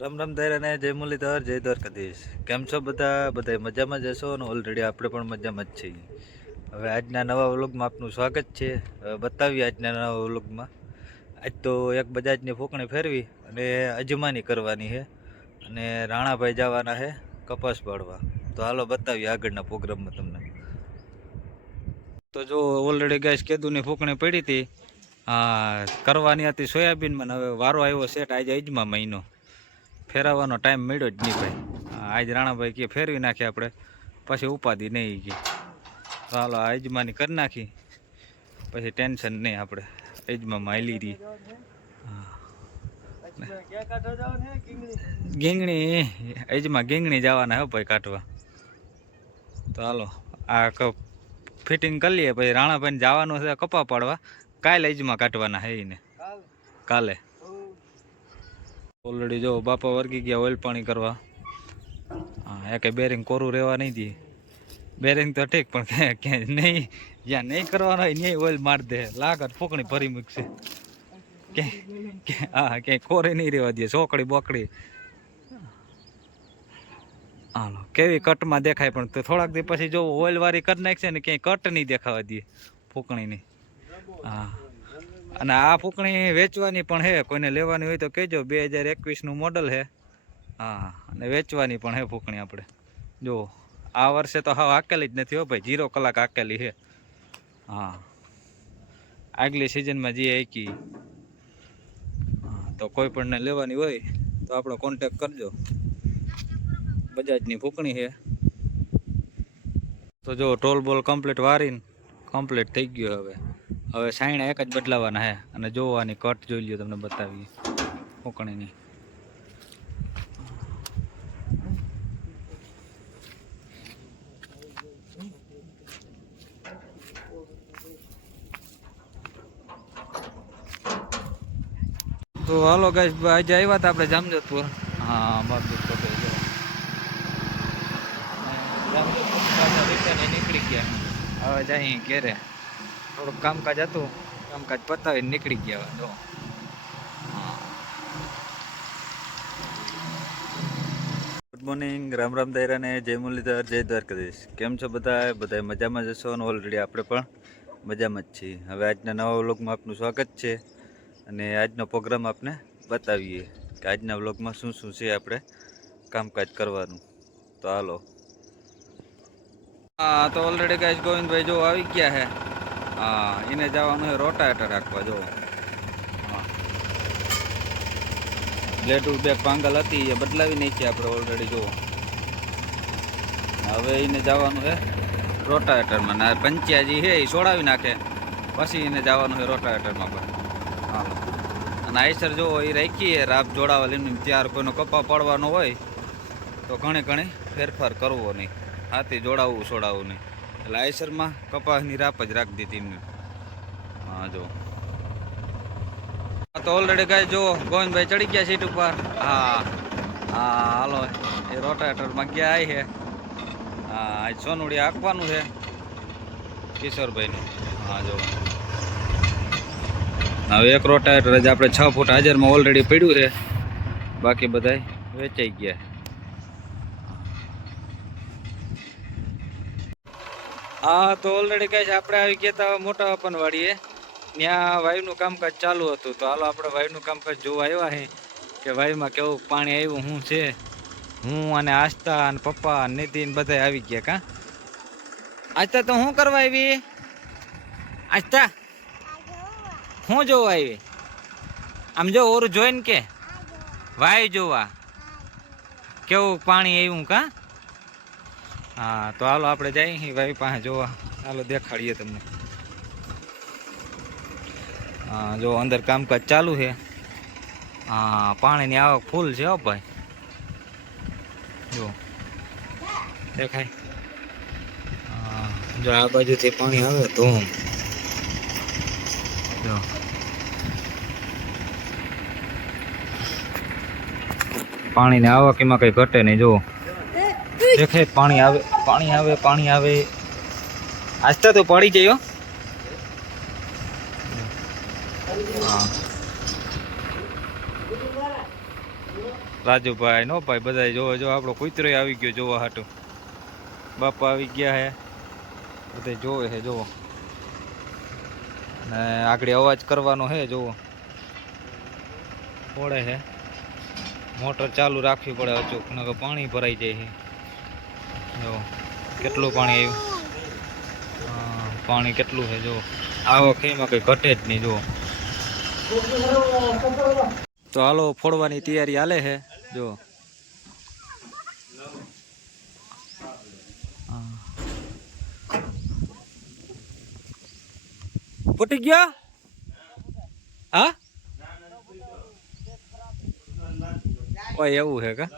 રામ રામ દાયરાને જય મુરલીધર જય દ્વારકાધીશ. કેમ છો બધા મજામાં જ હશો અને ઓલરેડી આપણે પણ મજામાં જ છીએ. હવે આજના નવા વ્લોગમાં આપનું સ્વાગત છે. હવે બતાવીએ આજના નવા વ્લોગમાં. આજ તો એક બજાજની ફૂંકણી ફેરવી અને અજમાની કરવાની છે અને રાણાભાઈ જવાના છે કપાસ પાડવા. તો હાલો બતાવીએ આગળના પ્રોગ્રામમાં તમને. તો જો ઓલરેડી ગેસ કેદુની ફૂંકણી પડી હતી, કરવાની હતી સોયાબીનમાં. હવે વારો આવ્યો સેટ આજે અજમા મહિનો ફેરવવાનો ટાઈમ મળ્યો જ નહીં ભાઈ. આજ રાણાભાઈ કે ફેરવી નાખીએ આપણે, પછી ઉપાધિ નહીં કે ચાલો અજમાની કરી નાખી, પછી ટેન્શન નહીં આપણે અજમામાં હાલી રહી. ગીંગણી અજમા ગીંગણી જવાના હે ભાઈ કાઢવા. તો હાલો આ ફિટિંગ કરી લઈએ, પછી રાણાભાઈને જવાનું છે કપા પાડવા. કાલે અજમા કાઢવાના હે એને, કાલે. ઓલરેડી જો બાપા વર્ગી ગયા ઓઇલ પાણી કરવા. હા, એક બેરિંગ કોરું રહેવા નહીં દે. બેરિંગ તો ઠીક, પણ ક્યાંય નહીં, જ્યાં નહીં કરવાનું હોય ત્યાં ઓઇલ મારી દે. લાગત ફૂંકણી ભરી મૂકશે. હા, ક્યાંય કોરે નહીં રહેવા દે. ચોકડી બોકડી હાલો કેવી કટમાં દેખાય, પણ તો થોડાક દી પછી જો ઓઇલ વાળી કરી નાખશે ને ક્યાંય કટ નહીં દેખાવા દે ફૂંકણીની. હા, અને આ ફૂંકણી વેચવાની પણ છે, કોઈને લેવાની હોય તો કહેજો. 2021નું મોડલ છે. હા, અને વેચવાની પણ છે ફૂંકણી આપણે. જો આ વર્ષે તો હાવ હાકેલી જ નથી હો ભાઈ, 0 કલાક હાકેલી છે. હા, આગલી સિઝનમાં જે આકી. હા, તો કોઈ પણને લેવાની હોય તો આપણો કોન્ટેક કરજો. બજાજની ફૂંકણી છે. તો જો ટોલ બોલ કમ્પ્લીટ વારીને કમ્પ્લીટ થઈ ગયો. હવે સાઈણા એક જ બદલાવાના છે, અને જોવાની કટ જોઈ લ્યો, તમને બતાવીએ ફૂંકણીની. તો હાલો ગાઈસ, આજે આવ્યા હતા આપણે જામજોધપુર. હા, બાપુ તો નીકળી ગયા. હવે જાય ઘેરે, થોડુંક કામકાજ હતું, કામકાજ પતાવીને નીકળી ગયા. જો ગુડ મોર્નિંગ, રામ રામ દાયરાને જય મુરલીધર જય દ્વારકાધીશ. કેમ છો બધા મજામાં જ હશો અને ઓલરેડી આપણે પણ મજામાં જ છીએ. હવે આજના નવા વ્લોગમાં આપનું સ્વાગત છે અને આજનો પ્રોગ્રામ આપને બતાવીએ કે આજના વ્લોગમાં શું શું છે આપણે કામકાજ કરવાનું. તો હાલો. હા, તો ઓલરેડી ગાઈસ ગોવિંદભાઈ જો આવી ગયા છે. હા, એને જવાનું છે રોટાવેટર રાખવા. જો બ્લેડ બેક પાંગલ હતી એ બદલાવી નાખી આપણે ઓલરેડી. જો હવે એને જવાનું છે રોટાવેટરમાં. ના પંચ્યાજી છે એ છોડાવી નાખે, પછી એને જવાનું છે રોટાવેટરમાં પણ. હા, અને આઈસર જો એ રાખીએ રાપ જોડાવા લઈને, ત્યાર કોઈનો કપા પડવાનો હોય તો ઘણી ફેરફાર કરવો નહીં, હાથી જોડાવવું છોડાવવું નહીં. એટલે આઈસરમાં કપાસની રાપ જ રાખી દીધી એમને. હા જો. તો ઓલરેડી ગાય જો ગોવિંદભાઈ ચડી ગયા સીટ ઉપર. હા હા, હાલો એ રોટાવેટરમાં ગયા આવી છે. હા, આજ સોનુડી આંકવાનું છે કિશોરભાઈનું. હા જો, હવે એક રોટાવેટર જ આપણે 6 ફૂટ હાજરમાં ઓલરેડી પડ્યું છે, બાકી બધા વેચાઈ ગયા. હા, તો ઓલરેડી કઈ આપણે આવી ગયા હતા મોટા વપન વાળીએ. ત્યાં વાયુનું કામકાજ ચાલુ હતું. તો હાલો આપણે વાયુનું કામકાજ જોવા આવ્યા છે કે વાયુમાં કેવું પાણી આવ્યું શું છે. હું અને આસ્થા અને પપ્પા નિધિન બધા આવી ગયા. કા આસ્થા તો શું કરવા આવી? આસ્થા શું જોવા આવી? આમ જો ઓરું જોઈને કે વાયુ જોવા કેવું પાણી આવ્યું. કા હા, તો હાલો આપણે જઈએ વાયુ પાસે જોવા. હાલો દેખાડીએ તમને. હા, જો અંદર કામકાજ ચાલુ છે. હા, પાણીની આવક ફૂલ છે હો ભાઈ. જો દેખાય. જો આ બાજુથી પાણી આવે તો જો પાણીની આવક એમાં કઈ ઘટે નહીં. જો દેખાય પાણી આવે. આસ્તા તો પડી જયો. હા, રાજુભાઈ નો ભાઈ બધા જોવો જો આપણો કૂતરો આવી ગયો જોવા હાટું. બાપા આવી ગયા હે બધા જોવે છે જોવો. ને આગળ અવાજ કરવાનો હે જોવો પડે છે. મોટર ચાલુ રાખવી પડે અચૂક નકર પાણી ભરાઈ જાય છે. જો કેટલું પાણી આવ્યું. પાણી કેટલું છે જો. આવો ખેમાં કઈ ઘટે જ નહીં જો. તો હાલો ફોડવાની તૈયારી હાલે છે જો. ફૂટી ગયા હા ઓય એવું છે કા